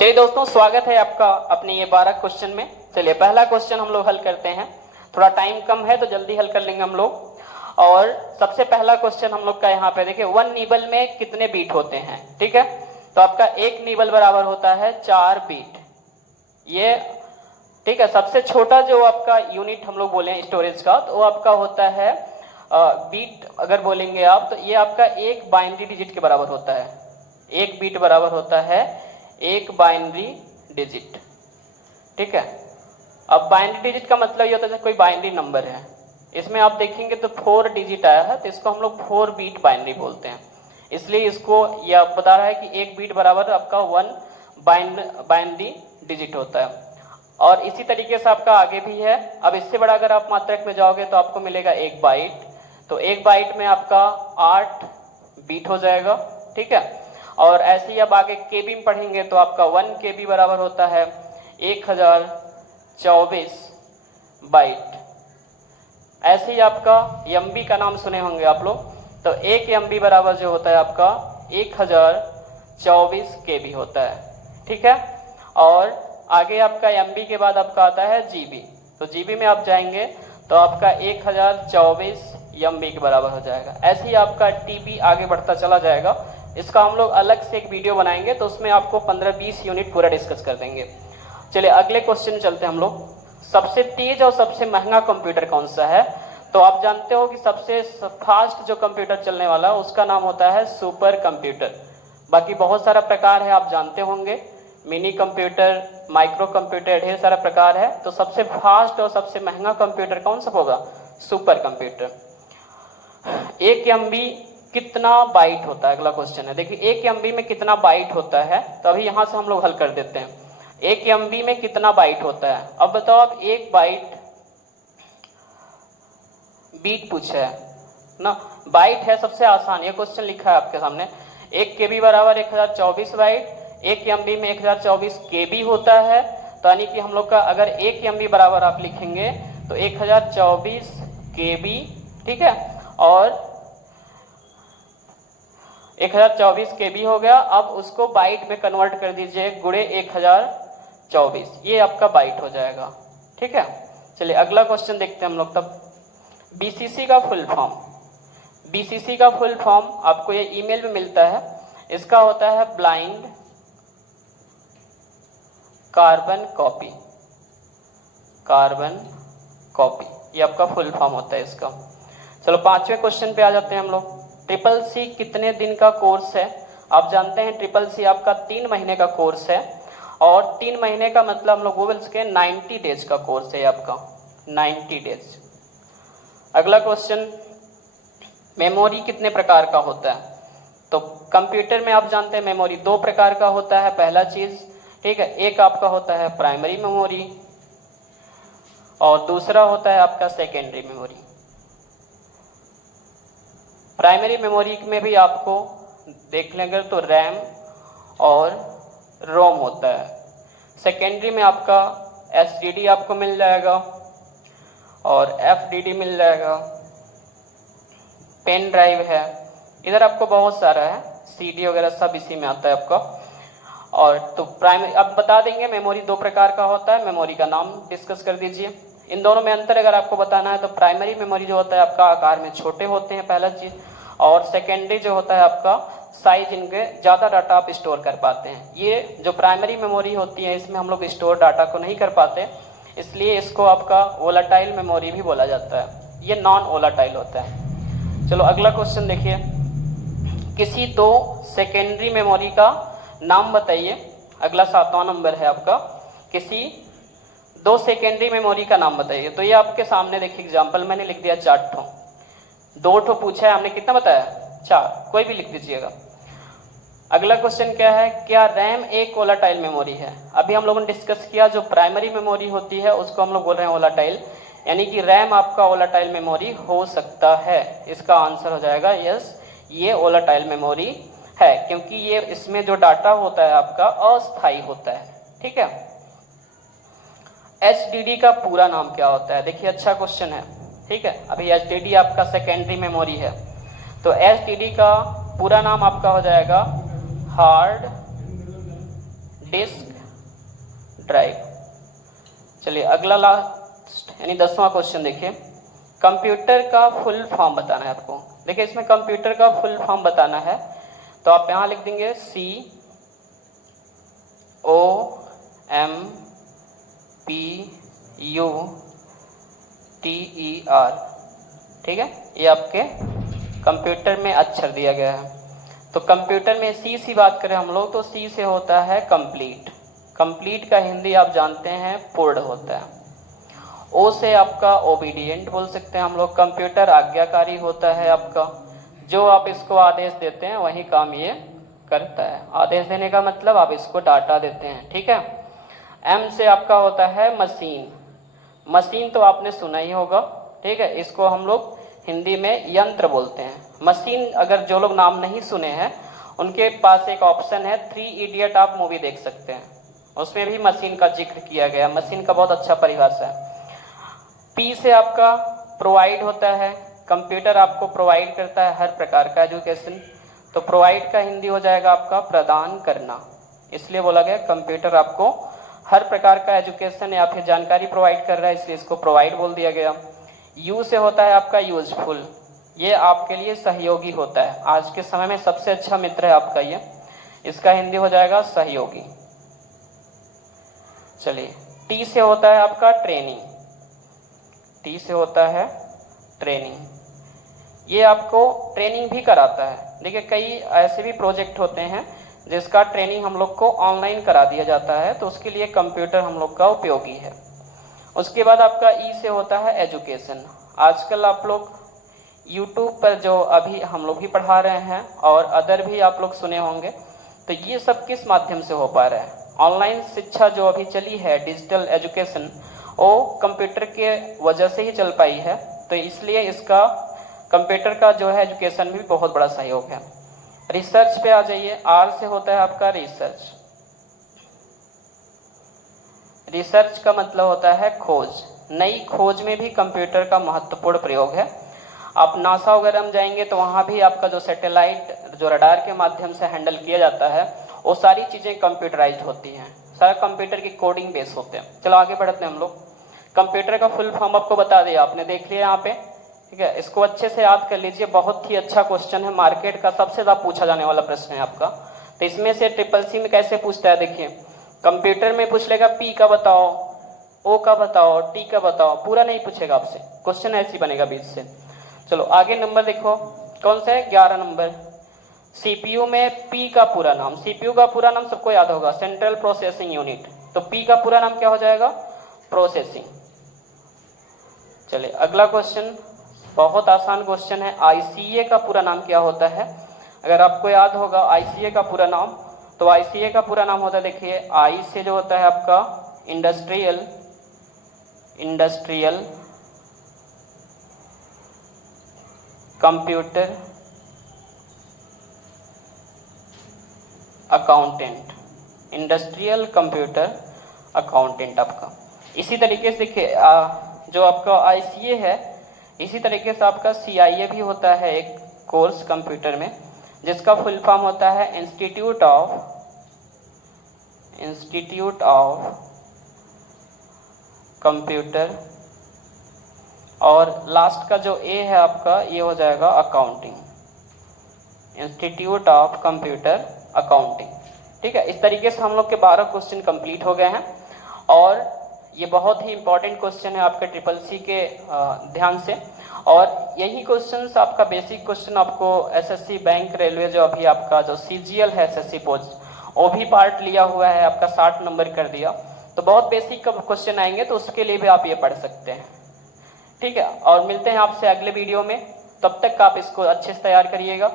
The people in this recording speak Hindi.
चलिए दोस्तों, स्वागत है आपका अपने ये 12 क्वेश्चन में। चलिए पहला क्वेश्चन हम लोग हल करते हैं। थोड़ा टाइम कम है तो जल्दी हल कर लेंगे हम लोग। और सबसे पहला क्वेश्चन हम लोग का यहाँ पे देखिए, 1 नीबल में कितने बीट होते हैं। ठीक है, तो आपका 1 नीबल बराबर होता है 4 बीट। ये ठीक है। सबसे छोटा जो आपका यूनिट हम लोग बोले स्टोरेज का, तो वो आपका होता है बीट। अगर बोलेंगे आप तो ये आपका एक बाइनरी डिजिट के बराबर होता है। एक बीट बराबर होता है एक बाइनरी डिजिट। ठीक है, अब बाइनरी डिजिट का मतलब ये होता है कोई बाइनरी नंबर है, इसमें आप देखेंगे तो 4 डिजिट आया है, तो इसको हम लोग 4 बीट बाइनरी बोलते हैं। इसलिए इसको यह बता रहा है कि एक बीट बराबर आपका 1 बाइनरी डिजिट होता है। और इसी तरीके से आपका आगे भी है। अब इससे बड़ा अगर आप मात्रक में जाओगे तो आपको मिलेगा 1 बाइट। तो 1 बाइट में आपका 8 बीट हो जाएगा। ठीक है, और ऐसे ही अब आगे केबी में पढ़ेंगे तो आपका 1 केबी बराबर होता है 1024 बाइट। ऐसे ही आपका एमबी का नाम सुने होंगे आप लोग, तो 1 एमबी बराबर जो होता है आपका 1024 केबी होता है। ठीक है, और आगे आपका एमबी के बाद आपका आता है जीबी। तो जीबी में आप जाएंगे तो आपका 1024 एमबी के बराबर हो जाएगा। ऐसे ही आपका टीबी आगे बढ़ता चला जाएगा। इसका हम लोग अलग से एक वीडियो बनाएंगे, तो उसमें आपको 15-20 यूनिट पूरा डिस्कस कर देंगे। चलिए अगले क्वेश्चन चलते हैं हम लोग। सबसे तेज और सबसे महंगा कंप्यूटर कौन सा है? तो आप जानते हो कि सबसे फास्ट जो कंप्यूटर चलने वाला है उसका नाम होता है सुपर कंप्यूटर। बाकी बहुत सारा प्रकार है, आप जानते होंगे, मिनी कंप्यूटर, माइक्रो कंप्यूटर, ढेर सारा प्रकार है। तो सबसे फास्ट और सबसे महंगा कंप्यूटर कौन सा होगा? Super computer. 1 एमबी कितना बाइट होता है? अगला क्वेश्चन है। देखिए 1 एमबी में कितना बाइट होता है, तो अभी यहां से हम लोग हल कर देते हैं। 1 एमबी में कितना बाइट होता है? अब बताओ आप, 1 बाइट बीट पूछा है ना, बाइट है सबसे आसान। ये क्वेश्चन लिखा है आपके सामने। 1 केबी बराबर 1024 बाइट। 1 एमबी में 1024 केबी होता है। तो यानी कि हम लोग का अगर 1 एमबी बराबर आप लिखेंगे तो 1024 केबी। ठीक है, और 1024 केबी हो गया। अब उसको बाइट में कन्वर्ट कर दीजिए, गुणे 1024, ये आपका बाइट हो जाएगा। ठीक है, चलिए अगला क्वेश्चन देखते हैं हम लोग तब। बीसीसी का फुल फॉर्म। बीसीसी का फुल फॉर्म आपको ये ईमेल में मिलता है। इसका होता है blind carbon copy. Carbon copy, ये आपका फुल फॉर्म होता है इसका। चलो 5वें क्वेश्चन पे आ जाते हैं हम लोग। ट्रिपल सी कितने दिन का कोर्स है? आप जानते हैं ट्रिपल सी आपका 3 महीने का कोर्स है। और 3 महीने का मतलब हम लोग वो बोल सके 90 डेज का कोर्स है आपका, 90 डेज। अगला क्वेश्चन, मेमोरी कितने प्रकार का होता है? तो कंप्यूटर में आप जानते हैं मेमोरी 2 प्रकार का होता है। पहला चीज, ठीक है, एक आपका होता है प्राइमरी मेमोरी और दूसरा होता है आपका सेकेंडरी मेमोरी। प्राइमरी मेमोरी में भी आपको देख लेंगे तो रैम और रोम होता है। सेकेंडरी में आपका एसडीडी आपको मिल जाएगा और एफडीडी मिल जाएगा, पेन ड्राइव है, इधर आपको बहुत सारा है, सीडी वगैरह सब इसी में आता है आपका। और तो प्राइमरी अब बता देंगे मेमोरी 2 प्रकार का होता है। मेमोरी का नाम डिस्कस कर दीजिए। इन दोनों में अंतर अगर आपको बताना है तो प्राइमरी मेमोरी जो होता है आपका आकार में छोटे होते हैं, पहला चीज। और सेकेंडरी जो होता है आपका साइज, इनके ज़्यादा डाटा आप स्टोर कर पाते हैं। ये जो प्राइमरी मेमोरी होती है इसमें हम लोग स्टोर डाटा को नहीं कर पाते, इसलिए इसको आपका वोलाटाइल मेमोरी भी बोला जाता है। ये नॉन वोलाटाइल होता है। चलो अगला क्वेश्चन देखिए, किसी 2 सेकेंडरी मेमोरी का नाम बताइए। अगला 7वां नंबर है आपका, किसी 2 सेकेंडरी मेमोरी का नाम बताइए। तो ये आपके सामने देखिए एग्जाम्पल मैंने लिख दिया 4 ठो। 2 ठो पूछा है हमने, कितना बताया? 4, कोई भी लिख दीजिएगा। अगला क्वेश्चन क्या है, क्या रैम एक वोलाटाइल मेमोरी है? अभी हम लोगों ने डिस्कस किया जो प्राइमरी मेमोरी होती है उसको हम लोग बोल रहे हैं वोलाटाइल, यानी कि रैम आपका वोलाटाइल मेमोरी हो सकता है। इसका आंसर हो जाएगा यस, ये वोलाटाइल मेमोरी है, क्योंकि ये इसमें जो डाटा होता है आपका अस्थायी होता है। ठीक है, एचडीडी का पूरा नाम क्या होता है? देखिए अच्छा क्वेश्चन है। ठीक है, अभी एचडीडी आपका सेकेंडरी मेमोरी है, तो एचडीडी का पूरा नाम आपका हो जाएगा हार्ड डिस्क ड्राइव। चलिए अगला लास्ट यानी 10वां क्वेश्चन देखिए, कंप्यूटर का फुल फॉर्म बताना है आपको। देखिए इसमें कंप्यूटर का फुल फॉर्म बताना है तो आप यहाँ लिख देंगे COMPUTER, ठीक है, ये आपके कंप्यूटर में अक्षर दिया गया है। तो कंप्यूटर में सी बात करें हम लोग तो सी से होता है कंप्लीट। कंप्लीट का हिंदी आप जानते हैं पूर्ण होता है। ओ से आपका ओबीडियंट बोल सकते हैं हम लोग। कंप्यूटर आज्ञाकारी होता है आपका, जो आप इसको आदेश देते हैं वही काम ये करता है। आदेश देने का मतलब आप इसको डाटा देते हैं, ठीक है। एम से आपका होता है मशीन। मशीन तो आपने सुना ही होगा, ठीक है, इसको हम लोग हिंदी में यंत्र बोलते हैं। मशीन अगर जो लोग नाम नहीं सुने हैं उनके पास एक ऑप्शन है, 3 इडियट आप मूवी देख सकते हैं, उसमें भी मशीन का जिक्र किया गया। मशीन का बहुत अच्छा परिभाषा है। पी से आपका प्रोवाइड होता है। कंप्यूटर आपको प्रोवाइड करता है हर प्रकार का एजुकेशन, तो प्रोवाइड का हिंदी हो जाएगा आपका प्रदान करना। इसलिए बोला गया कंप्यूटर आपको हर प्रकार का एजुकेशन या फिर जानकारी प्रोवाइड कर रहा है, इसलिए इसको प्रोवाइड बोल दिया गया। यू से होता है आपका यूजफुल, ये आपके लिए सहयोगी होता है। आज के समय में सबसे अच्छा मित्र है आपका ये, इसका हिंदी हो जाएगा सहयोगी। चलिए टी से होता है आपका ट्रेनिंग। टी से होता है ट्रेनिंग, ये आपको ट्रेनिंग भी कराता है। देखिए कई ऐसे भी प्रोजेक्ट होते हैं जिसका ट्रेनिंग हम लोग को ऑनलाइन करा दिया जाता है, तो उसके लिए कंप्यूटर हम लोग का उपयोगी है। उसके बाद आपका ई से होता है एजुकेशन। आजकल आप लोग यूट्यूब पर जो अभी हम लोग भी पढ़ा रहे हैं और अदर भी आप लोग सुने होंगे, तो ये सब किस माध्यम से हो पा रहा है? ऑनलाइन शिक्षा जो अभी चली है, डिजिटल एजुकेशन, वो कंप्यूटर के वजह से ही चल पाई है। तो इसलिए इसका कंप्यूटर का जो है एजुकेशन भी बहुत बड़ा सहयोग है। रिसर्च पे आ जाइए, आर से होता है आपका रिसर्च। रिसर्च का मतलब होता है खोज। नई खोज में भी कंप्यूटर का महत्वपूर्ण प्रयोग है। आप नासा वगैरह में जाएंगे तो वहाँ भी आपका जो सैटेलाइट जो रडार के माध्यम से हैंडल किया जाता है, वो सारी चीज़ें कंप्यूटराइज्ड होती हैं, सारा कंप्यूटर की कोडिंग बेस होते हैं। चलो आगे बढ़ते हैं हम लोग। कंप्यूटर का फुल फॉर्म आपको बता दिया, आपने देख लिया यहाँ पे, ठीक है। इसको अच्छे से याद कर लीजिए, बहुत ही अच्छा क्वेश्चन है, मार्केट का सबसे ज़्यादा पूछा जाने वाला प्रश्न है आपका। तो इसमें से ट्रिपल सी में कैसे पूछता है, देखिए कंप्यूटर में पूछ लेगा पी का बताओ, ओ का बताओ, टी का बताओ, पूरा नहीं पूछेगा आपसे, क्वेश्चन ऐसे ही बनेगा बीच से। चलो आगे नंबर देखो कौन सा है, 11 नंबर। सीपीयू में पी का पूरा नाम, सीपीयू का पूरा नाम सबको याद होगा, सेंट्रल प्रोसेसिंग यूनिट। तो पी का पूरा नाम क्या हो जाएगा, प्रोसेसिंग। चलिए अगला क्वेश्चन, बहुत आसान क्वेश्चन है। आईसीए का पूरा नाम क्या होता है? अगर आपको याद होगा आईसीए का पूरा नाम, तो आईसीए का पूरा नाम होता है, देखिए आई से जो होता है आपका industrial computer accountant, industrial computer accountant आपका। इसी तरीके से देखिए जो आपका आईसीए है, इसी तरीके से आपका सीआईए भी होता है एक कोर्स कंप्यूटर में, जिसका फुल फॉर्म होता है इंस्टीट्यूट ऑफ कंप्यूटर, और लास्ट का जो ए है आपका ये हो जाएगा accounting, institute of computer accounting, ठीक है। इस तरीके से हम लोग के 12 क्वेश्चन कंप्लीट हो गए हैं, और ये बहुत ही इंपॉर्टेंट क्वेश्चन है आपके ट्रिपल सी के ध्यान से। और यही क्वेश्चंस आपका बेसिक क्वेश्चन आपको एसएससी बैंक रेलवे जो अभी आपका जो सीजीएल है एसएससी पोस्ट, वो भी पार्ट लिया हुआ है आपका, 60 नंबर कर दिया। तो बहुत बेसिक क्वेश्चन आएंगे, तो उसके लिए भी आप ये पढ़ सकते हैं, ठीक है। और मिलते हैं आपसे अगले वीडियो में, तब तक आप इसको अच्छे से तैयार करिएगा।